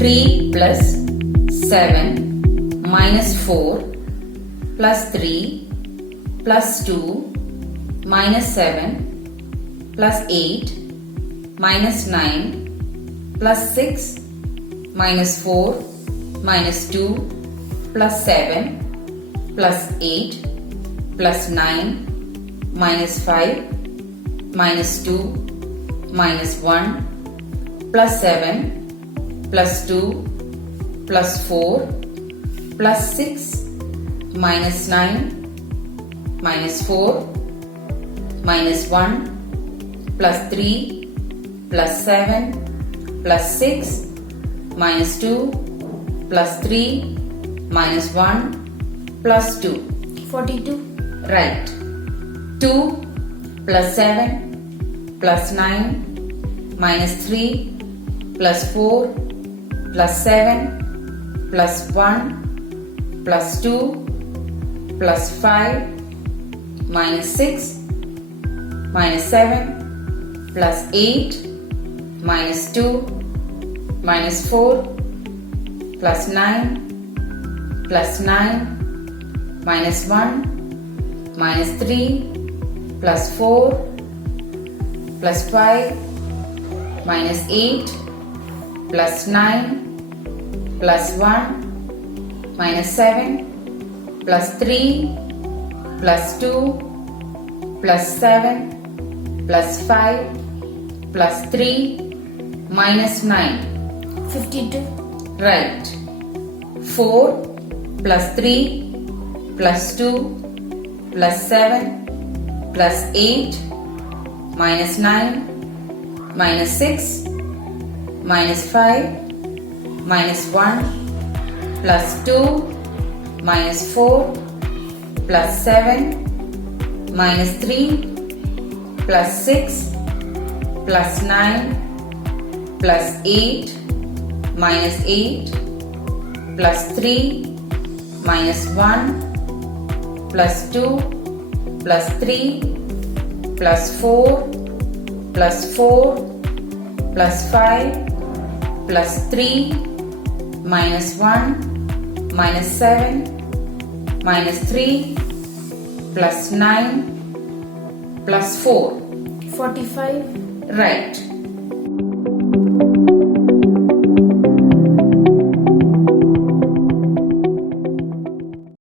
3 plus 7 minus 4 plus 3 plus 2 minus 7 plus 8 minus 9 plus 6 minus 4 minus 2 plus 7 plus 8 plus 9 minus 5 minus 2 minus 1 plus 7 plus 2 plus 4 plus 6 minus 9 minus 4 minus 1 plus 3 plus 7 plus 6 minus 2 plus 3 minus 1 plus 2. 42. Right. 2 plus 7 plus 9 minus 3 plus 4 plus 7 plus 1 plus 2 plus 5 minus 6 minus 7 plus 8 minus 2 minus 4 plus 9 plus 9 minus 1 minus 3 plus 4 plus 5 minus 8 plus 9 plus 1 minus 7 plus 3 plus 2 plus 7 plus 5 plus 3 minus 9. 52. Right. 4 plus 3 plus 2 plus 7 plus 8 minus 9 minus 6 minus 5 minus 1 plus 2 minus 4 plus 7 minus 3 plus 6 plus 9 plus 8 minus 8 plus 3 minus 1 plus 2 plus 3 plus 4 plus 4 plus 5 plus 3 minus 1 minus 7 minus 3 plus 9 plus 4. 45. Right.